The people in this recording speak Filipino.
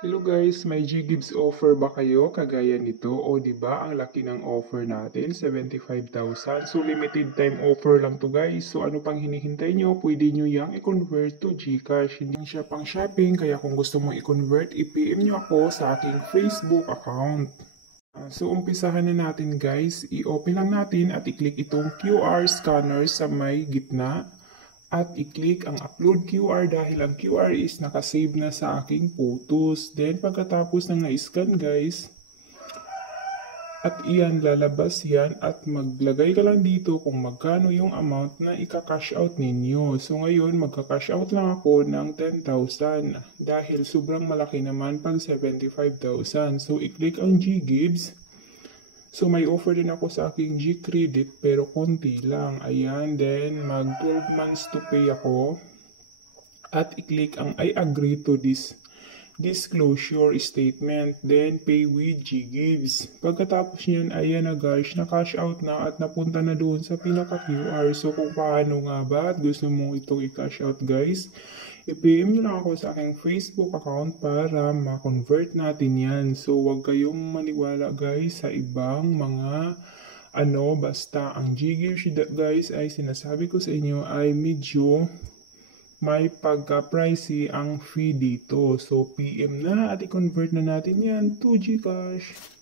Hello guys, may GGives offer ba kayo kagaya nito? O di ba ang laki ng offer natin, 75,000. So limited time offer lang to guys. So ano pang hinihintay nyo? Pwede nyo yang i-convert to GCash. Hindi lang siya pang shopping, kaya kung gusto mong i-convert, i-PM nyo ako sa aking Facebook account. So umpisahan na natin guys. I-open lang natin at i-click itong QR scanner sa may gitna. At i-click ang upload QR dahil ang QR is nakasave na sa aking photos. Then pagkatapos ng na-scan guys, at iyan lalabas yan at maglagay ka lang dito kung magkano yung amount na ika-cash out ninyo. So ngayon magka-cash out lang ako ng 10,000 dahil sobrang malaki naman pag 75,000. So i-click ang GGives. So may offer din ako sa aking G-Credit pero konti lang. Ayan, then mag 12 months to pay ako. At i-click ang I agree to this disclosure statement. Then pay with GGives. Pagkatapos niyan, ayan na guys, na-cash out na at napunta na doon sa pinaka-QR. So kung paano nga ba at gusto mo itong i-cash out guys, i-PM nyo lang ako sa aking Facebook account para ma-convert natin yan. So wag kayong maniwala guys sa ibang mga basta ang GGives guys ay sinasabi ko sa inyo ay medyo may pagka-pricey ang fee dito. So PM na at i-convert na natin yan to GCash.